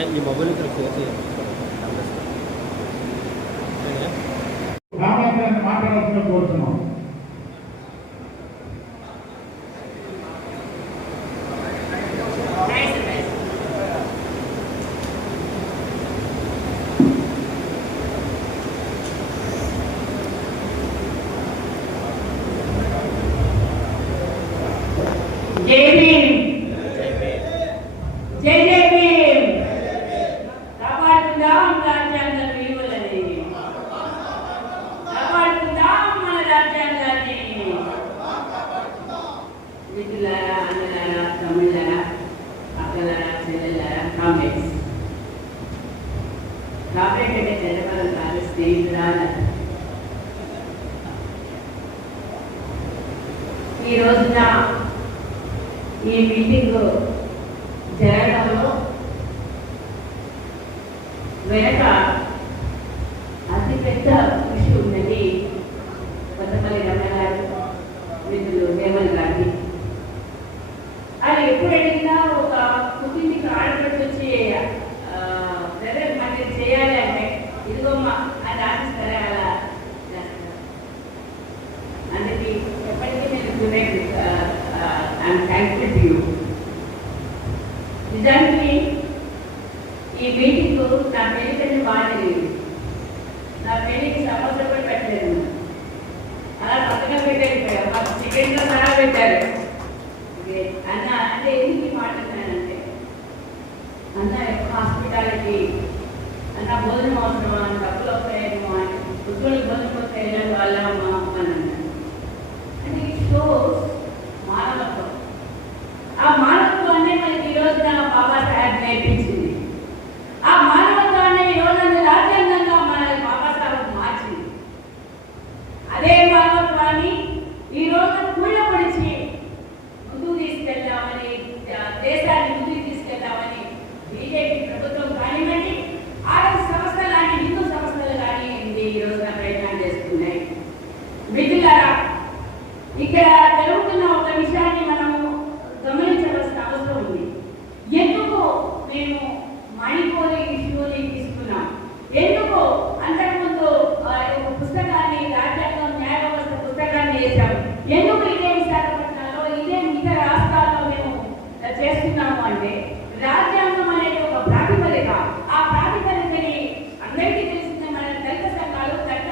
ఈ మొబైల్ ఇక్కడ షేర్ చేయాలి. మాట్లాడాల్సిన కోరుతున్నాం. జై భీమ్, జై జై భీమ్. కాపాడుకుందాం రాజ్యాంగ విలువలని, కాపాడుకుందాం మన రాజ్యాంగాన్ని. మిత్రులారా, అన్నలారా, తమ్ముళ్ళారా, అక్కలారా, చెల్లెలారా, కామ్రేడ్స్. కామ్రేడ్ అంటే తెల్లపదం కాదు, స్నేహితురాల. ఈ రోజున ఈ మీటింగ్ జరగడంలో వెనక అతిపెద్ద కృషి ఉన్నది కొత్తపల్లి రమణ గారు, మిత్రులు హేమల్ గారిని. అది ఎప్పుడు అడిగినా ఒక కుటుంబీకి ఆడపడి వచ్చి బ్రదర్ మనకి చేయాలి అంటే ఇదిగోమ్మా అది ఆశిస్తారా అలా చేస్తారు. అందుకే ఎప్పటికీ నేను I'm thankful to you. నిజానికి ఈ మీటింగ్ నా పెళ్లి బాగా జరిగింది. నా పెళ్లికి సమస్య కూడా పెట్టలేదు, అలా పక్కన పెట్టారు, మాకు చికెన్లో సహా పెట్టారు. అన్న అంటే ఎందుకు మాట్లాడుతున్నానంటే, అన్న హాస్పిటాలిటీ అన్న భోజనం అవసరమా, డబ్బులు వస్తాయేమో అని, ఉద్యోగులు భోజనం వస్తాయి వాళ్ళ మా అమ్మ అన్నాను. అంటే ఇట్ షోస్ మానవత్వం. ఆ మానవత్వాన్ని మనకి ఈ రోజున బాబా సాహెబ్ నేర్పించింది. ఆ మానవత్వాన్ని ఈ రోజున రాజ్యాంగంగా మన బాబా సాహెబ్ మార్చింది. అదే మానవత్వాన్ని ఈ రోజున కూడబడిచి ముందుకు తీసుకెళ్దామని, దేశాన్ని ముందుకు తీసుకెళ్దామని బీజేపీ ప్రభుత్వం కానివ్వండి, ఆరోగ్య సంస్థలు లాంటి హిందూ సంస్థలు కానీ ఈ రోజున ప్రయత్నం చేస్తున్నాయి. మిత్రులారా, ఇక్కడ జరుగుతున్న ఒక విషయాన్ని మనము గమనించవలసిన అవసరం ఉంది. ఎందుకు మేము మణిపూరి ఇష్యూని తీసుకున్నాం, ఎందుకు అంతకుముందు ఒక పుస్తకాన్ని రాజ్యాంగం న్యాయ వ్యవస్థ పుస్తకాన్ని వేసాం, ఎందుకు ఇదే విశాఖపట్నంలో ఇదే మిగతా రాష్ట్రాల్లో మేము చేస్తున్నాము అంటే, రాజ్యాంగం అనేది ఒక ప్రాతిపదిక. ఆ ప్రాతిపదికని అందరికీ తెలిసిందే. మన దళిత సంఘాలు గత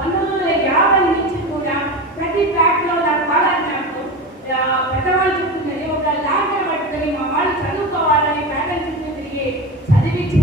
1950 నుంచి కూడా ప్రతి ఫ్యాక్ట్లో నాకు బాగా జ్ఞాపకం, పెద్దవాళ్ళు చెప్తున్నది ఒక లాంఛన పట్టుకొని మా వాళ్ళు చదువుకోవాలని ప్యాటర్న్ చుట్టూ తిరిగి చదివించి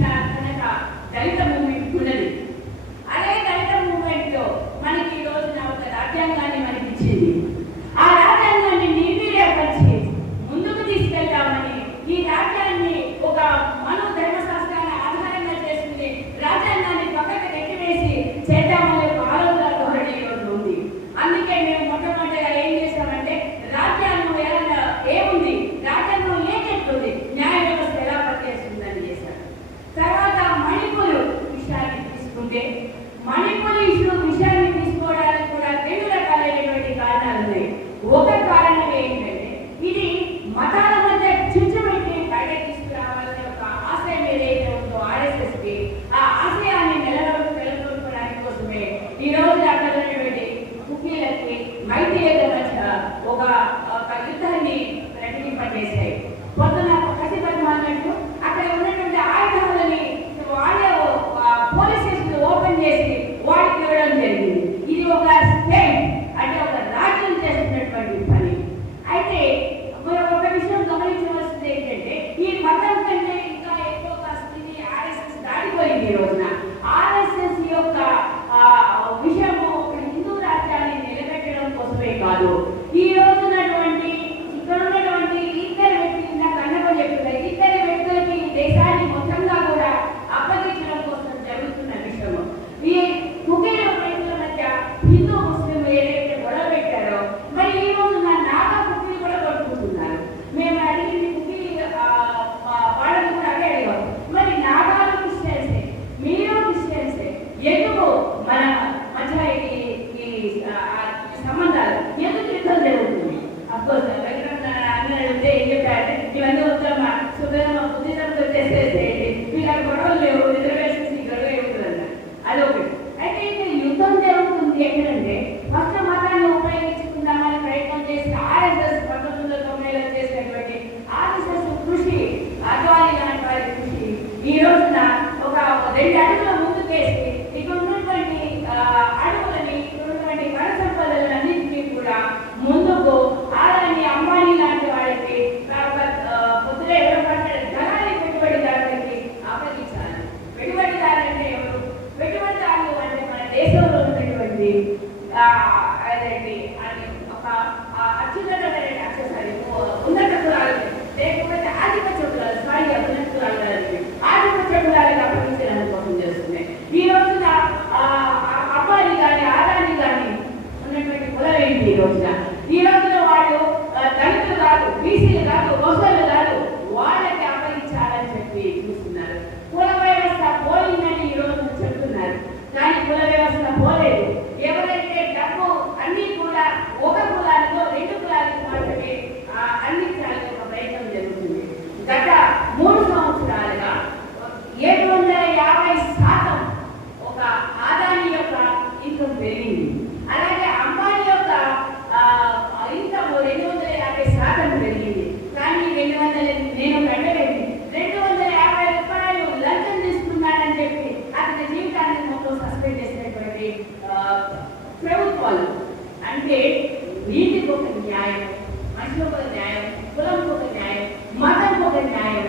మనుషులకు ఒక న్యాయం, కులంకు ఒక న్యాయం, మతంకు ఒక న్యాయం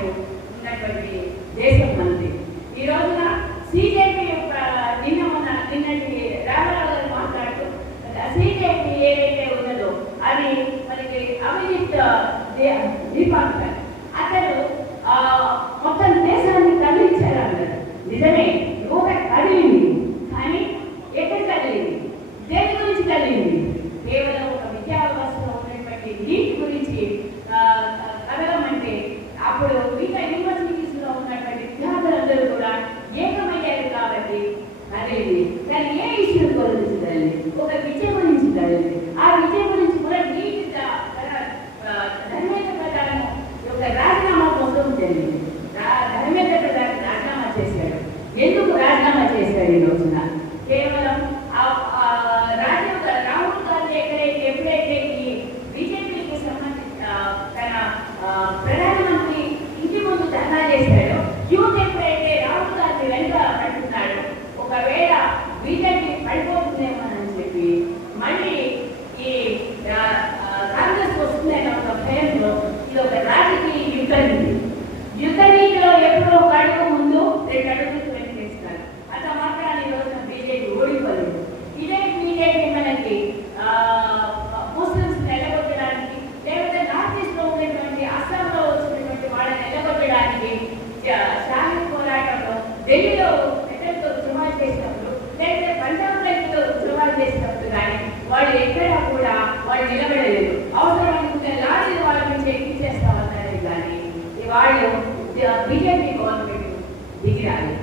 ఉన్నటువంటి దేశం మనది. ఈ రోజున సిజేపీ నిన్నటి రామారావు గారు మాట్లాడుతూ సిజేపీ ఏదైతే ఉన్నదో అది మనకి అవినీత్ దీపాంకర్ అతను మొత్తం దేశాన్ని కదిలించారు అన్నారు. నిజమే, యువత కదిలింది, కానీ ఎక్కడ కదిలింది, దేని గురించి కదిలింది? కేవలం ఒక విద్యా వ్యవస్థలో ఉన్నటువంటి నీట్ గురించి కదలమంటే అప్పుడు మిగతా యూనివర్సిటీస్ లో ఉన్నటువంటి విద్యార్థులందరూ కూడా ఏకమయ్యారు కాబట్టి కదిలింది. కానీ ఏ ఇష్యూ గురించి కదిలింది? ఒక విద్య గురించి కదిలింది. ఆ విద్య గురించి కూడా నీట్ ధర్మేంద్ర ప్రధానం యొక్క రాజీనామా కోసం జరిగింది. ధర్మేంద్ర ప్రధానం రాజీనామా చేశాడు. ఎందుకు రాజీనామా చేశాడు? ఈ రోజున కేవలం రాహుల్ గాంధీ ఎప్పుడైతే ఈ బీజేపీకి సంబంధించిన తన ప్రధానమంత్రి ఇంటి ముందు ధర్నా చేశాడో, యూత్ ఎప్పుడైతే రాహుల్ గాంధీ వెనుక పడుతున్నాడో, ఒకవేళ బీజేపీ పడిపోతుందేమోనని చెప్పి మళ్ళీ ఈ కాంగ్రెస్ వస్తుందన్న ఒక భయంలో ఇది ఒక రాజకీయ యుద్ధ నీతిలో ఎప్పుడో ఒక అడుగు ముందు 2 అడుగులు వెనకేస్తారు. అంత మాత్రాన్ని ఈ రోజున బీజేపీ ఓడిపోలేదు. ఇదే బీజేపీ మనకి ముస్లిమ్స్ నిలగొట్టడానికి, లేకపోతే నార్త్ ఈస్ట్ లో ఉన్నటువంటి అస్సాంలో వచ్చినటువంటి వాళ్ళని నిలగొట్టడానికి షాహిద్ పోరాటంలో ఢిల్లీలో పెద్దలతో ఉద్యమాలు చేసినప్పుడు, లేకపోతే పంజాబ్ రైతులు ఉద్యమాలు చేసినప్పుడు కానీ వాళ్ళు ఎక్కడా కూడా వాళ్ళు నిలబడలేదు. అవసరం అనుకుంటే లారీలు వాళ్ళ నుంచి ఎక్కించేస్తామన్నారు, కానీ వాళ్ళు బీజేపీ గవర్నమెంట్ దిగిరాలి.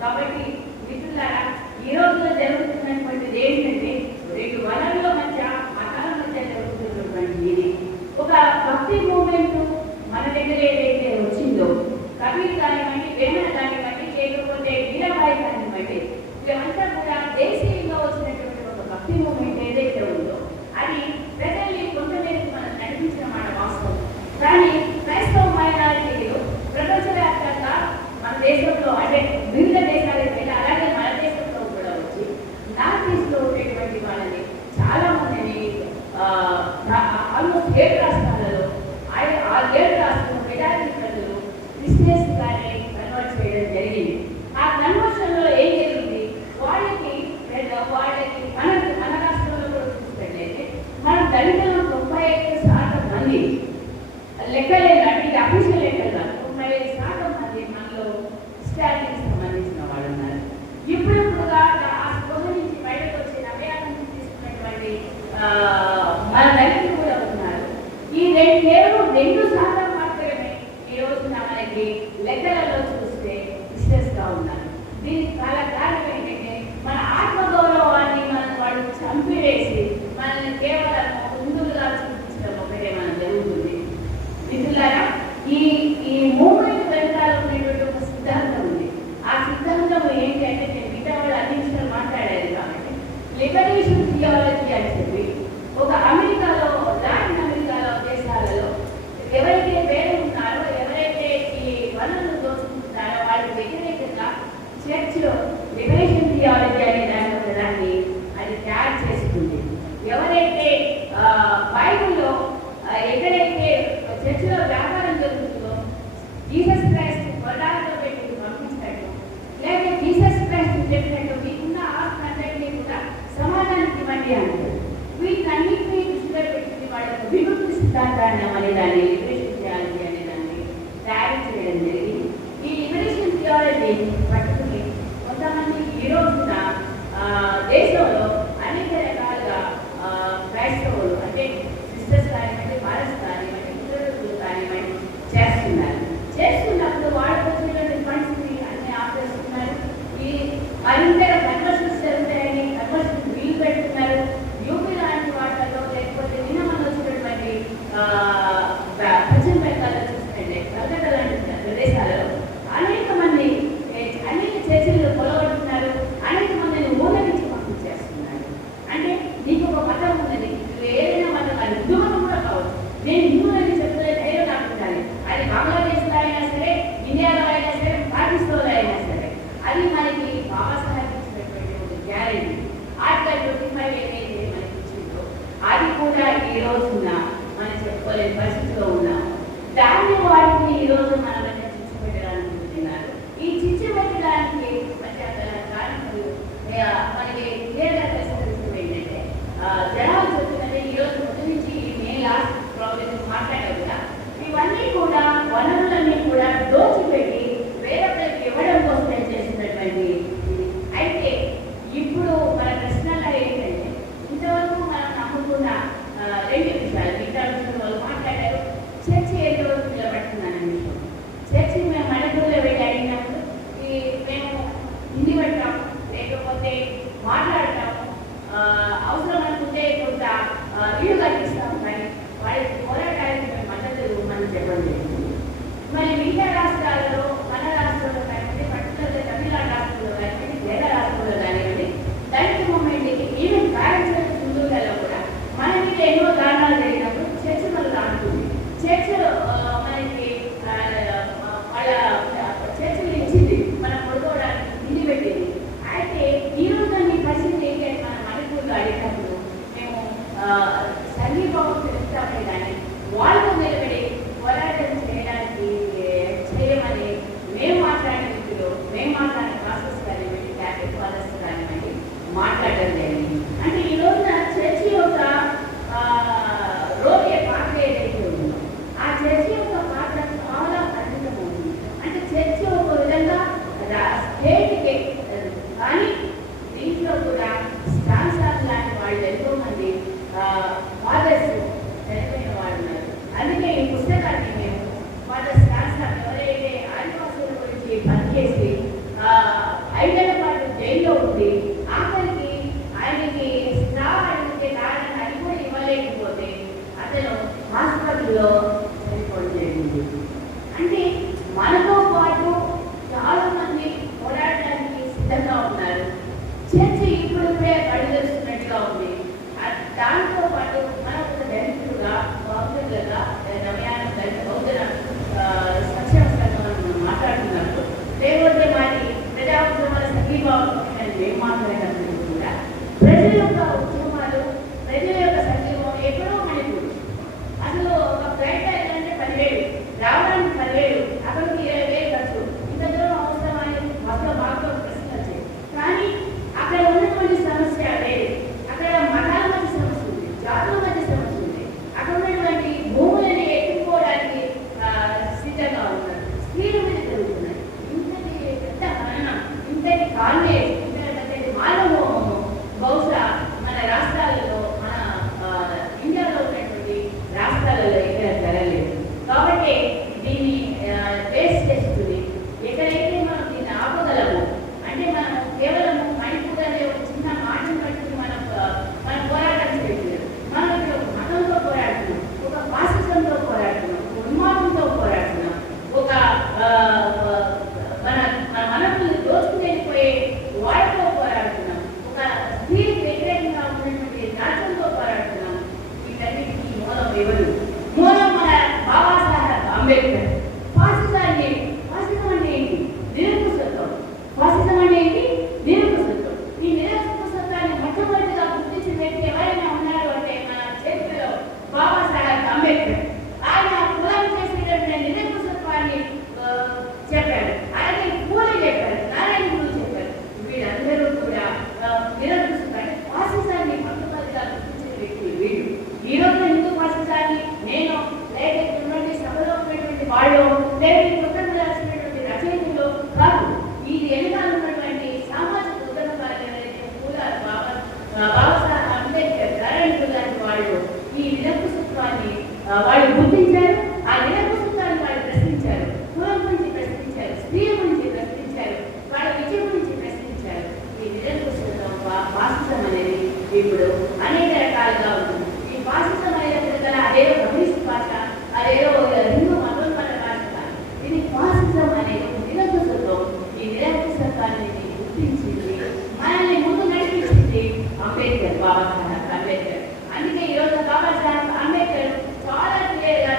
కాబట్టి మిత్రులారా, ఈ రోజులో జరుగుతున్నటువంటిది ఏంటంటే 2 వనరుల మధ్య, మతాల మధ్య జరుగుతున్నటువంటి ఇది ఒక భక్తి మూమెంట్ మన దగ్గర ఏదైతే వచ్చిందో, కబీర్ కానివ్వండి, వేమన కానివ్వండి, లేకపోతే వీరాబాయి కానివ్వండి, ఇవంతా కూడా దేశీయంగా వచ్చినటువంటి ఒక భక్తి మూమెంట్ ఏదైతే ఉందో అది ప్రజల్ని కొంతమేరకు మనం నడిపించిన మాట వాస్తవం. కానీ క్రైస్తవ మైనారిటీలు ప్రపంచవ్యాప్తంగా మన దేశంలో, అంటే వివిధ దేశాలకు వెళ్ళి, అలాగే మన దేశంలో కూడా వచ్చి నార్త్ ఈస్ట్ లో ఉండేటువంటి వాళ్ళని చాలా మందిని ఆల్మోస్ట్ 7 రాష్ట్రాలలో 7 రాష్ట్రాల్లో మెజారిటీ ప్రజలు క్రిస్టియన్స్ గానే కన్వర్ట్ చేయడం జరిగింది. ఆ కన్వర్షన్ లో ఏం జరిగింది? వాళ్ళకి మన రాష్ట్రంలో కూడా చూసినట్లయితే మనం దళితులు 95% మంది లెక్కలేదు, అంటే ఇది అఫీషియల్ లెక్కలు కాదు, 95% మంది మనలో క్రిస్టియానిటీకి సంబంధించిన వాళ్ళు ఉన్నారు. ఇప్పుడుగా ఆ స్పృహ నుంచి బయటకు వచ్చి నవ్యాల నుంచి తీసుకున్నటువంటి మన దళితులు కూడా ఉన్నారు. ఈ కేవలం 2% మాత్రమే ఈ రోజున మనకి లెక్కలలో చూస్తే క్రిస్టియన్స్ గా ఉన్నారు. దీనికి చాలా కారణం ఏంటంటే మన ఆత్మగౌరవాన్ని మనం వాళ్ళు చంపివేసి మనల్ని కేవలం ముందుగా చూపించడం ఒకటే మనం జరుగుతుంది. మిత్రులారా, ఈ మూమెంట్ వెనకాల ఉన్నటువంటి ఒక సిద్ధాంతం ఉంది. ఆ సిద్ధాంతం ఏంటి అంటే, నేను మిగతా వాళ్ళు అన్ని విషయాలు మాట్లాడారు కాబట్టి లిబరేషన్ థియాలజీ అని చెప్పి ఒక అమెరికాలో, లాటిన్ అమెరికాలో దేశాలలో ఎవరైతే పేరు ఉన్నారో, ఎవరైతే ఈ వనరులు దోచుకుంటున్నారో వాళ్ళకి వ్యతిరేకంగా చర్చ్లో లిబరేషన్ థియాలజీ అనే దాన్ని అది తయారు చేస్తుంది. ఎవరైతే బైబిల్లో ఎక్కడైతే చర్చిలో వ్యాపారం జరుగుతుందో జీసస్ క్రైస్ట్ కొరడాలతో పెట్టి పంపించినట్టు, లేకపోతే జీసస్ క్రైస్ట్ చెప్పినట్టు మీకున్న ఆస్తులందరినీ కూడా సమాధానానికి ఇవ్వండి అంటారు. వీటన్నిటినీ దృష్టిలో పెట్టి వాళ్ళ విముక్తి సిద్ధాంతాన్ని అనే దాన్ని లిబరేషన్ థియాలజీ అనే దాన్ని తయారు చేయడం జరిగింది. ఈ లిబరేషన్ థియాలజీ పట్టుకుని కొంతమంది ఈ రోజున దేశంలో అనేక రకాలుగా క్రైస్తవులు, అంటే సిస్టర్స్ కానివ్వండి, ఫాదర్స్ కానివ్వండి, ఇతరులు కానివ్వండి చేస్తున్నప్పుడు వాళ్ళకు వచ్చినటువంటి ఫండ్స్ అన్ని ఆపేస్తున్నారు. ఈ మరింతగా కన్వర్షన్స్ జరుగుతాయని కన్వర్షన్ వీలు పెడుతున్నారు. యూపీ లాంటి వాటిలో, లేకపోతే నిన్న మనం వచ్చినటువంటి పశ్చిమ బెంగాల్లో చూస్తుంటే కలకత్తా లాంటి ప్రదేశాలలో అనేక మంది అనేక చర్చలు పొలగొడుతున్నారు. అనేక మందిని ఊళ్ళ నుంచి పంపించేస్తున్నారు. అంటే నీకు ఒక మతం ఉన్నది, ఏదైనా మతం కాదు, హిందూ మతం కూడా కావచ్చు. నేను హిందువులని చెప్తున్న ధైర్యం నాకు ఉండాలి. అది బంగ్లాదేశ్లో అయినా సరే, ఇండియాలో అయినా సరే, పాకిస్తాన్లో అయినా సరే, అది మనకి బాబాసాహెబ్ ఇచ్చినటువంటి ఒక గ్యారెంటీ. ఆర్టికల్ 25 ఏదైతే మనకి ఇచ్చిందో అది కూడా ఈ రోజున మనం చెప్పుకోలేదు. ఈరోజు మన మధ్య చిచ్చు పెట్టాలనుకుంటున్నారు. ఈ చిచ్చు పెట్టడానికి కారణాలు మనకి క్లియర్గా తెలిసిన విషయం ఏంటంటే, జనాలు చెప్తున్నది ఈరోజు ముందు నుంచి మే లాస్ట్ ప్రాబ్లమ్ మాట్లాడారు కదా, ఇవన్నీ కూడా వనరులన్నీ కూడా దోచిపెట్టి వేరొకరికి ఇవ్వడం కోసం చేసినటువంటి. అయితే ఇప్పుడు మన ప్రశ్నల్లో ఏంటంటే, ఇంతవరకు మనం నమ్ముకున్న రెండు విషయాలు మిగతా విషయంలో వాళ్ళు మాట్లాడారు. చర్చి ఎంతవరకు నిలబడుతుందనే విషయం. చర్చి మేము మణిపూర్లో వెళ్ళి అడిగినప్పుడు మేము హిందీ పడతాము, లేకపోతే మాట్లాడతాము, అవసరం అనుకుంటే కొంత ఇల్లు కట్టిస్తాము, కానీ వాళ్ళ పోరాటానికి మేము మద్దతు ఇవ్వమని చెప్పడం జరిగింది. మరి మిగతా రాష్ట్రాలలో, మన రాష్ట్రంలో కానివ్వండి, పర్టికులర్గా తమిళనాడు రాష్ట్రంలో కానివ్వండి, కేరళ రాష్ట్రంలో కానివ్వండి, దళిత మూమెంట్కి ఈవెన్ కార్యక్రమ హిందువులలో కూడా మన మీద ఎన్నో దారుణాలు జరిగినప్పుడు చర్చ మనకు ఆడుతుంది. చర్చ మనకి వాళ్ళ చర్చలు ఇచ్చింది, మనం పడుకోవడానికి ఇల్లు పెట్టింది. అయితే ఈ రోజు మీ పరిస్థితి ఏంటి అని మన మణిపూర్లో అడిగినప్పుడు మేము సంఘీభావం తెలుస్తామే కానీ వాళ్ళు నిలబడి పోరాటం చేయమని మేము మాట్లాడిన వ్యక్తులు, మేము మాట్లాడిన ప్రాసెస్ కానివ్వండి, క్యాథలిక్ ఫాదర్స్ కానివ్వండి మాట్లాడడం జరిగింది. అంటే ఈ రోజున చర్చి యొక్క రోల్ పాత్ర ఏదైతే ఉందో, ఆ చర్చి యొక్క పాత్ర చాలా అద్భుతమవుతుంది. అంటే చర్చి ఒక విధంగా స్టేట్కి, కానీ దీంట్లో కూడా స్టాన్సార్ లాంటి వాళ్ళు ఎంతో మంది ఫాదర్స్ చనిపోయిన వాళ్ళు ఉన్నారు. అందుకే ఈ పుస్తకాన్ని మేము ఫాదర్ స్టాన్సార్ ఎవరైతే ఆదివాసుల గురించి పనిచేసి 5 ఏళ్ల పాటు జైల్లో ఉంది, ఆఖరికి ఆయనకి స్ట్రా అడిగితే దాన్ని అది కూడా ఇవ్వలేకపోతే అతను హాస్పిటల్లో చనిపోవడం జరిగింది. అంటే మనతో పాటు చాలా మంది పోరాడడానికి సిద్ధంగా ఉన్నారు. చర్చ ఇప్పుడిప్పుడే అడుగుతున్నట్టుగా ఉంది. దాంతో పాటు మనం ఒక దళితులుగా, బౌద్ధులుగా, రమయాన దళిత బౌద్ధ సంక్షేమ సంఘం మాట్లాడుతున్నప్పుడు, లేకపోతే మాది ప్రజా ఉద్యమాల సంఘీభావం మేము మాట్లాడినప్పుడు కూడా ప్రజల యొక్క ఉద్యమాలు, ప్రజల యొక్క సంఘీభావం ఎప్పుడో మణిపూర్ అసలు ఒక ఫ్లైట్ ఏంటంటే 10,000 రావడానికి 10,000, అక్కడికి 20,000 ఖర్చు, ఇంత దూరం అవసరమని బస్సులో బాగా ప్రశ్న వచ్చాయి. కానీ అక్కడ ఉన్నటువంటి సమస్య వేరే. అక్కడ మతాల మధ్య సమస్య ఉంది, జాతుల మధ్య సమస్య ఉంది. అక్కడ ఉన్నటువంటి భూములని ఎత్తుకోవడానికి సిద్ధంగా ఉన్నారు. స్త్రీల మీద జరుగుతున్నాయి. ఇంతటి పెద్ద హననం, ఇంతటి కాంగ్రెస్, ఇంతటి పెద్ద మానవోహము బహుశా మన రాష్ట్రాలలో, మన ఇండియాలో ఉన్నటువంటి రాష్ట్రాలలో ఎక్కడ జరగలేదు. కాబట్టి దీన్ని టేస్ట్ చేస్తుంది. ఎక్కడైతే మనం దీన్ని ఆపగలము అంటే మనం కేవలము మణిపూర్ అనే ఒక చిన్న మాటను పట్టుకుని మనం పోరాటం చేయట్లేదు. మనం ఇక్కడ ఒక మతంతో పోరాడుతున్నాం, ఒక ఫాసిజంతో పోరాడుతున్నాం, ఒక ఉన్మాదంతో పోరాడుతున్నాం, ఒక మన మనల్ని దోచుకునేపోయే వాటితో పోరాడుతున్నాం, ఒక స్త్రీకి వ్యతిరేకంగా ఉన్నటువంటి రాజ్యంతో పోరాడుతున్నాం. వీటన్నిటికీ మూలం ఎవరు? మూలం మన బాబాసాహెబ్ అంబేద్కర్. ఫాసిజం అంటే ఏంటి? నిరంకుశత్వం. ఫాసిజం అంటే ఏంటి? నిరంకుశత్వం. ఈ నిరంకుశత్వాన్ని మొట్టమొదటిగా గుర్తించిన వ్యక్తి ఎవరైనా ఉన్నారు అంటే మన చరిత్రలో బాబాసాహెబ్ అంబేద్కర్. ఆయన కులం చేసేటటువంటి నిరంకుశత్వాన్ని చెప్పారు. అలాగే పూలే చెప్పారు, నారాయణ గురు చెప్పారు. వీళ్ళందరూ కూడా నిరంకుశత్వాన్ని, ఫాసిజాన్ని మొట్టమొదటిగా గుర్తించిన వ్యక్తులు వీళ్ళు. ఈ రోజు హిందూ ఫాసిజాన్ని నేను లేకపోతే సభలో ఉన్నటువంటి వాళ్ళు లేదా కొత్తగా రాసినటువంటి రచయితలు కాదు. ఇది వెనకాల ఉన్నటువంటి సామాజిక ఉద్యమకారులు ఎవరైతే బాబాసాహెబ్ అంబేద్కర్, నారాయణ గురు లాంటి వాళ్ళు ఈ నిరంకుశత్వాన్ని వాళ్ళు గుర్తించారు. ఆ నిరంకుశత్వాన్ని వాళ్ళు ప్రశ్నించారు. కులం గురించి ప్రశ్నించారు, స్త్రీల గురించి ప్రశ్నించారు, వాళ్ళ విజయం గురించి ప్రశ్నించారు. ఈ నిరంకుశత్వం, ఫాసిజం అనేది ఇప్పుడు అనేక రకాలుగా ఉంటుంది. ఈ ఫాసిజం అనేది కదా అదేదో కమ్యూనిస్ట్ భాష, అదేదో హిందూ మతోన్మాద భాష కాదు. ఇది ఫాసిజం అనేది నిరంకుశత్వం. ఈ నిరంకుశత్వాన్ని గుర్తించింది, మనల్ని ముందు నడిపించింది అంబేద్కర్, బాబాసాహెబ్ అంబేద్కర్. అందుకే ఈరోజు బాబాసాహెబ్ అంబేద్కర్ చాలా క్లియర్గా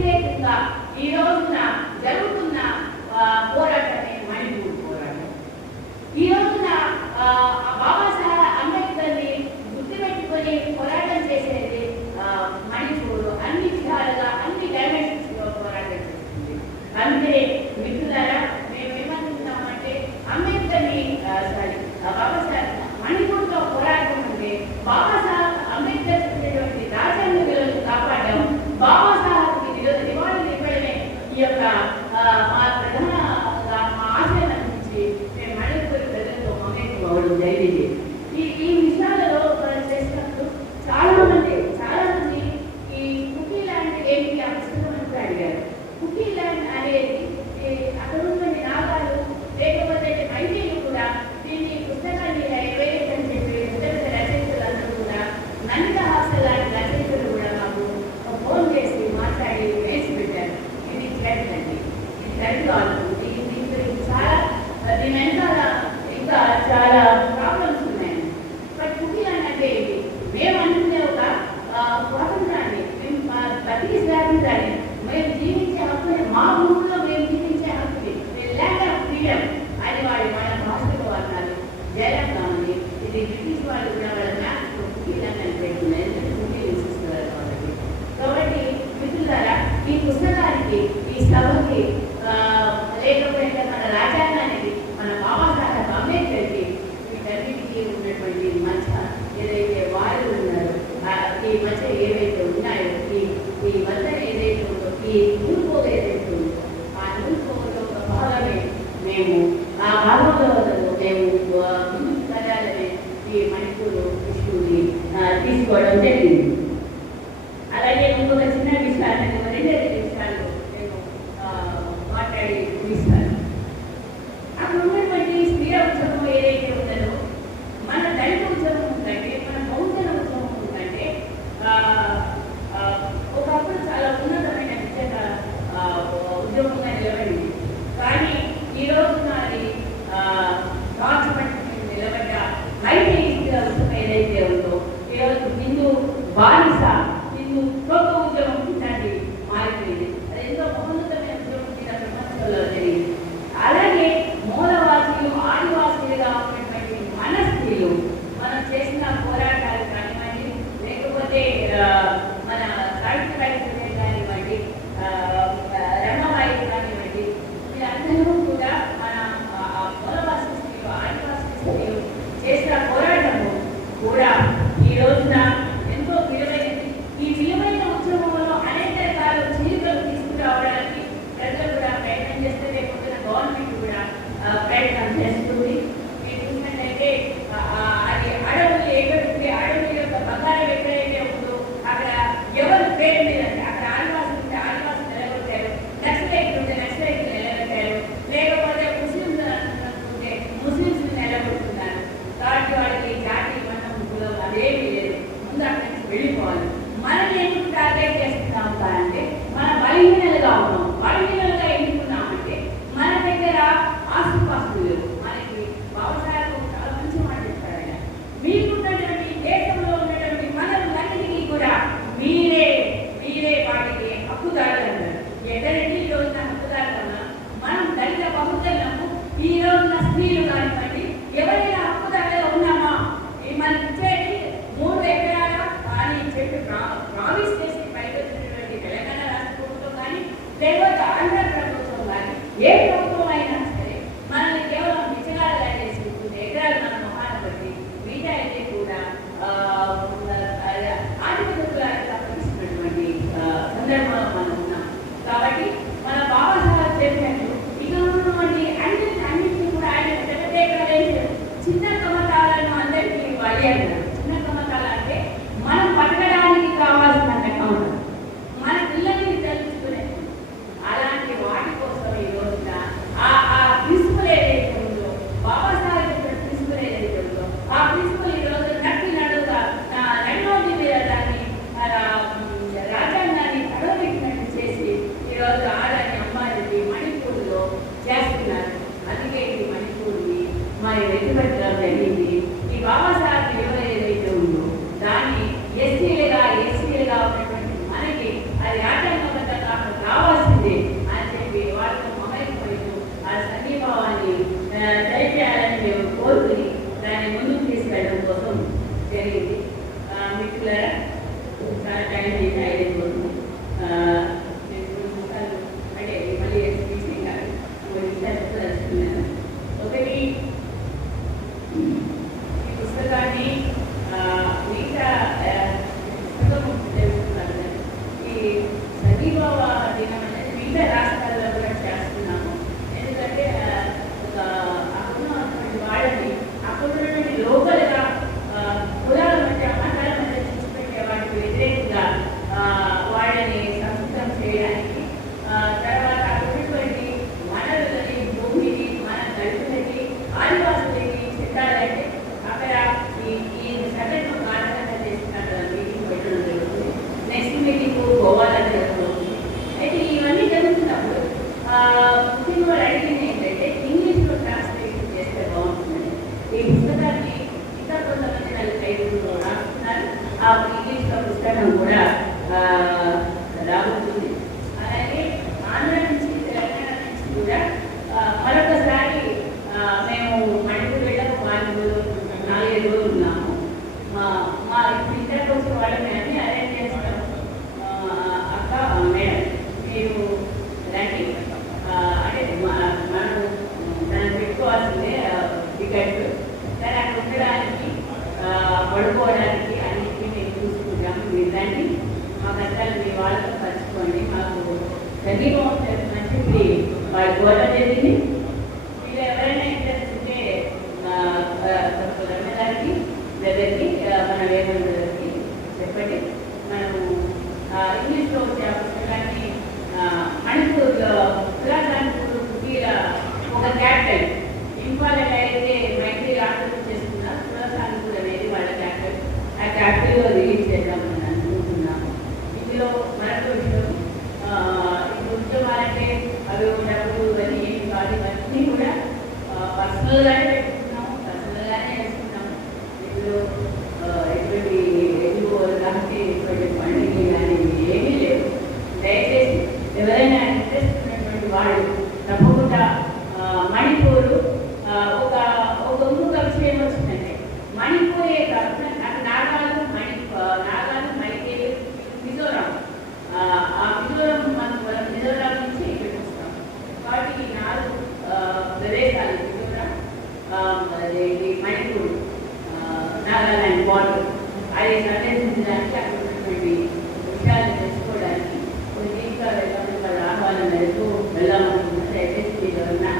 వ్యతిరేకంగా ఈ రోజున జరుగుతున్న పోరాటమే మణిపూర్ పోరాటం. ఈ రోజున బాబాసాహెబ్ అంబేద్కర్ని గుర్తుపెట్టుకొని పోరాటం చేసేది మణిపూర్ అన్ని విధాలుగా అన్ని డైమెన్షన్స్ లో పోరాటం చేస్తుంది. అంటే మిత్రులారా, మేము ఏమనుకుంటున్నామంటే అంబేద్కర్ని బాబాసాహెబ్ మణిపూర్లో పోరాటం అంటే బాబాసాహెబ్ అంబేద్కర్ చెప్పినటువంటి రాజ్యాంగ విలువలను కాపాడడం, బాబాసాహెబ్కి నివాళులు ఇవ్వడమే ఈ యొక్క మా ప్రధాన మా ఆశయం నుంచి మేము మణిపూర్ ప్రజలతో మమేకం అవ్వడం జరిగింది. ఈ విషయాలలో చేసినప్పుడు చాలా మంది ఈ కుకీ ల్యాండ్ ఏంటి ఆ పుస్తకం అంతా అడిగారు. కుకీ ల్యాండ్ అనేది అక్కడ ఉన్న నాగాలు లేకపోతే ఐటీలు కూడా దీన్ని పుస్తకాన్ని ఎవరైతే అని చెప్పి పెద్ద పెద్ద రచయితలందరూ కూడా నంద హాస్టల్ లాంటి రచయితలు కూడా మాకు ఫోన్ చేసి మాట్లాడి వేసి పెట్టారు. ఇది థ్రెడ్ అండి, ఇది థ్రెడ్ కాదు. దీని గురించి చాలా దీని వెనకాల ఇంకా చాలా ప్రాబ్లమ్స్ ఉన్నాయి. బట్ కుకీ ల్యాండ్ అంటే ఏంటి? మేము అనుకునే ఒక స్వాతంత్రాన్ని, మేము బతికి స్వాతంత్రాన్ని, మేము జీవించే హక్కుని, మా భూమిలో మేము జీవించే హక్కుని, ల్యాండ్ ఆఫ్ ఫ్రీడమ్ అని వాళ్ళ భాషలో అన్నారు. జయరాం గాంధీ ఇది బ్రిటిష్ వాళ్ళు కూడా వాళ్ళ మ్యాప్స్ కుకీ ల్యాండ్ అని పెట్టుకున్నారు. ఎందుకంటే కుకీ విసిస్తున్నారు కాబట్టి. కాబట్టి మిత్రులారా, ఈ పుస్తకానికి, ఈ సభకి, లేకపోతే మన రాజ్యాంగానికి, మన బాబాసాహెబ్ అంబేద్కర్కి, వీటన్నిటికీ ఉన్నటువంటి మధ్య ఏదైతే వాయువులు ఉన్నారో, ఈ మధ్య ఏవైతే ఉన్నాయో, ఈ మధ్య ఏదైతే ఉందో, ఈ నూలుపోగు ఏదైతే ఉందో, ఆ నూలుపోగులో ఒక భాగమే మేము, ఆ భాగంలో మేము ముందుకు కదాలని ఈ మణిపూర్ ఇష్యూని తీసుకోవడం జరిగింది. అలాగే ఇంకొక చిన్న విషయాన్ని, రెండే విషయాలు నేను మాట్లాడి ముగిస్తాను. అక్కడ ఉన్నటువంటి స్త్రీల ఉద్యమం ఏదైతే ఉన్నదో, మన దళిత ఉద్యమం ఉందంటే, మన బహుజన ఉద్యమం ఉందంటే ఒకప్పుడు చాలా ఉన్నతమైన నిజంగా ఉద్యమంగా నిలబడింది. కానీ ఈ రోజున అది రాజమండ్రి నిలబడ్డ అయితే ఉద్యమం ఏదైతే ఉందో, ఈరోజు హిందూ బానిస, హిందూ తోక ఉద్యమం ఉందండి మారిపోయింది. అది ఎంతో మహోన్నతమైన ఉద్యమం మీద ప్రపంచంలో జరిగింది. అలాగే మూలవాసీలు, ఆదివాసీలుగా ఉన్నటువంటి మన స్త్రీలు మనం చేసిన పోరాటాలు కానివ్వండి, లేకపోతే మన సాహిత్య కార్యక్రమం కానివ్వండి, రమణాయి కానివ్వండి, వీళ్ళందరూ కూడా మన మూలవాసీ స్త్రీలు, ఆదివాసీ స్త్రీలు చేసిన పోరాటము కూడా ఈ రోజున ఎంతో విలువైనది. ఈ విలువైన ఉద్యమంలో అనేక రకాల జీవితాలు తీసుకురావడానికి ప్రజలు కూడా ప్రయత్నం చేస్తే, లేకపోతే గవర్నమెంట్ కూడా ప్రయత్నం చేస్తుంది. మీరు చూసినట్లయితే అది అడవులు ఎక్కడుంటే, అడవుల యొక్క బంగారం ఎక్కడైతే ఉందో అక్కడ ఎవరు పేరు మీద అక్కడ ఆదివాసులు ఉంటే ఆదివాసులు నిలబెట్టారు, నక్సలైట్లు ఉంటే నక్సలైట్లు నిలబెట్టారు, లేకపోతే ముస్లింస్ ఉంటే ముస్లింస్ నిలబెడుతున్నారు. కాబట్టి వాళ్ళకి జాతి, మతం, కులం అదేమీ లేదు. ముందు అక్కడి నుంచి వెళ్ళిపోవాలి. మనల్ని ఎందుకు టార్గెట్ చేస్తున్నాం అంటే, మనం బలహీనలుగా ఉన్నాం. బలహీనలుగా ఎందుకున్నామంటే మన దగ్గర ఆస్తిపాస్తులు లేవు. మనకి బాబాసాహెబ్ చాలా మంచి మాట చెప్తారు. ఆయన మీకున్నటువంటి దేశంలో ఉన్నటువంటి వనరులన్నిటికీ కూడా మీరే వాటికి హక్కుదారులు అంటారు. ఎక్కడంటే ఈ రోజున హక్కుదారులన్నా మనం దళిత బహుజనులకు, ఈ రోజున స్త్రీలు కానివ్వండి, ఎవరైనా హక్కుదారులుగా ఉన్నామా? మనకి ఇచ్చేది 3 ఎకరాల అని చెప్పి ప్రామిస్ చేసి పైకి వచ్చినటువంటి తెలంగాణ రాష్ట్ర ప్రభుత్వం కానీ, లేకపోతే ఆంధ్ర ప్రభుత్వం కానీ, ఏ ప్రభుత్వం అయినా సరే మనల్ని కేవలం బిచ్చగాలుగా చేసి 3 ఎకరాలు మన మొహాన బట్టి మిగతా అయితే కూడా ఆధిపత్యాలుగా ప్రకటిస్తున్నటువంటి సందర్భంలో మనం ఉన్నాం. కాబట్టి మన బాబాసాహెబ్ చెప్పినట్టు ఇక ఉన్నటువంటి అన్నింటినీ కూడా ఆయన ప్రత్యేక చిన్న కమతాలను అందరికీ ఇవ్వాలి అన్నారు. చిన్న కమతాలు అంటే మనం పట్టడానికి కావాల్సినంత కమతం, మన పిల్లల్ని తెలుసుకునే అలాంటి వాటి కోసం ఈ రోజున ఆ ప్రిన్సిపల్ ఏదైతే ఉందో, బాబాసాహెబ్ ప్రిన్సిపల్ ఏదైతే ఉందో, ఆ ప్రిన్సిపల్ ఈ రోజు నడువుగా నడవది మీద దాన్ని రాజ్యాంగాన్ని నడవబెట్టినట్టు మిగతా రాష్ట్రాల్లో కూడా చేస్తున్నాము. ఎందుకంటే అక్కడ ఉన్నటువంటి వాళ్ళని అక్కడ ఉన్నటువంటి లోకల్గా కులాల మధ్య మతాల మధ్య చూసిపెట్టే వాటికి వ్యతిరేకంగా వాళ్ళని సంస్కృతం చేయడానికి, తర్వాత అక్కడ ఉన్నటువంటి వనరులని, భూమిని, మన దళితులకి, ఆదివాసులకి చెందాలంటే అక్కడ ఈ సభ్యత్వం ఆధారంగా చేస్తున్న మీటింగ్ పెట్టడం జరుగుతుంది. నెక్స్ట్ మీటింగ్ గోవాలో జరుగుతుంది. అయితే ఇవన్నీ జరుగుతున్నప్పుడు ముఖ్యంగా వాళ్ళు అడిగింది ఏంటంటే ఇంగ్లీష్లో ట్రాన్స్లేషన్ చేస్తే బాగుంటుందని. ఈ పుస్తకాన్ని ఇంకా కొంతమంది 45 రాస్తున్నారు. ఆ ఇంగ్లీష్లో పుస్తకం కూడా రాబోతుంది. అలాగే ఆంధ్ర నుంచి, తెలంగాణ నుంచి కూడా మరొకసారి మేము మణిపూర్ వెళ్ళాము. 4 రోజులు ఉన్నాము. మా ఇప్పుడు ఇద్దరికి వచ్చిన వాళ్ళని అన్ని అరేంజ్ చేస్తాము. అక్క, మేడం మీరు రండి, అంటే మనం దాన్ని పెట్టుకోవాల్సిందే టికెట్. కానీ అక్కడ ఉండడానికి, పడుకోవడానికి అన్నింటినీ మేము చూసుకుంటాము. మీరు రండి, మా కష్టాలు మీ వాళ్ళతో పంచుకోండి. మాకు సజీవం అని చెప్పి వాళ్ళు కోరడం జరిగింది. మీరు ఎవరైనా ఇంట్రెస్ట్ ఉంటే రమ్యగారికి, బ్రదర్కి, మన వేమన్ బ్రదర్కి చెప్పండి. మనము ఇంగ్లీష్లో వచ్చే ఆ పుస్తకాన్ని మణిపూర్లో ఉత్తరాఖండ్పూర్ కుటీర ఒక క్యాపిటల్, ఇంపార్టెంట్ అయితే మైత్రి ఆంధ్రప్రదేశ్ చేసుకున్న ఉత్తరాఖండ్పూర్ అనేది వాళ్ళ క్యాపిటల్. ఆ క్యాపిటల్లో రిలీజ్ చేద్దామని అనుకుంటున్నాము. ఇందులో మరొక విషయం, ఇప్పుడు ఉద్యమాలంటే అవి డబ్బులు ఇవన్నీ ఏమి కాదు. ఇవన్నీ కూడా పర్సనల్గానే పెట్టుకున్నాము, పర్సనల్గానే వేసుకున్నాము. ఇందులో ఎటువంటి ఎదుగులు కాబట్టి ఎటువంటి ఫండింగ్ కానీ ఏమీ లేవు. దయచేసి ఎవరైనా ఇంట్రెస్ట్ ఉన్నటువంటి వాళ్ళు తప్పకుండా మణిపూరు ఒక ఇంకొక విషయం వచ్చిందంటే మణిపూరే కాకుండా నాగాలు, మణికేలు, మిజోరాం. ఆ మిజోరాం మనం మిజోరాం నుంచి ఇక్కడికి వస్తాం. కాబట్టి ఈ 4 ప్రదేశాలు మిజోరాం, మణిపూర్, నాగాలాండ్ బార్డర్ అది సందర్శించడానికి, అక్కడ ఉన్నటువంటి విషయాలు తెలుసుకోవడానికి కొన్ని దీంట్లో వెళ్ళాలని వాళ్ళ ఆహ్వానం మేరకు వెళ్దామనుకుంటున్నారు. దయచేసి మీరు ఎవరన్నా